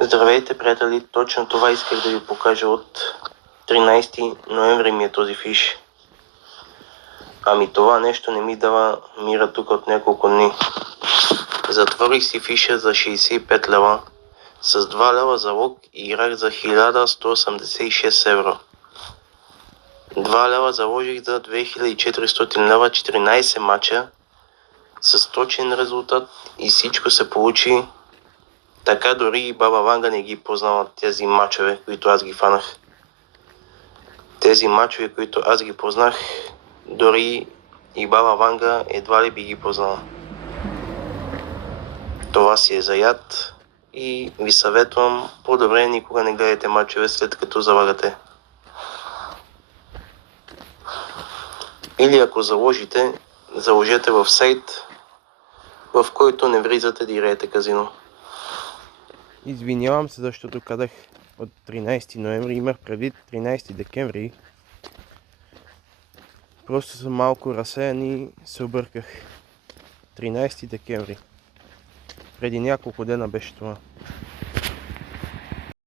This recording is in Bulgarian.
Здравейте, приятели! Точно това исках да ви покажа. От 13 ноември ми е този фиш. Ами това нещо не ми дава мира тук от няколко дни. Затворих си фиша за 65 лева. С 2 лева залог и играх за 1186 евро. 2 лева заложих за 2400 лева, 14 мача с точен резултат и всичко се получи. Така дори и Баба Ванга не ги познава тези мачове, които аз ги фанах. Тези мачове, които аз ги познах, дори и Баба Ванга едва ли би ги познала. Това си е за яд и ви съветвам по-добре никога не гледайте мачове след като залагате. Или ако заложете в сайт, в който не влизате да играете казино. Извинявам се, защото казах от 13 ноември, имах предвид 13 декември. Просто съм малко разсеян и се обърках. 13 декември. Преди няколко дена беше това.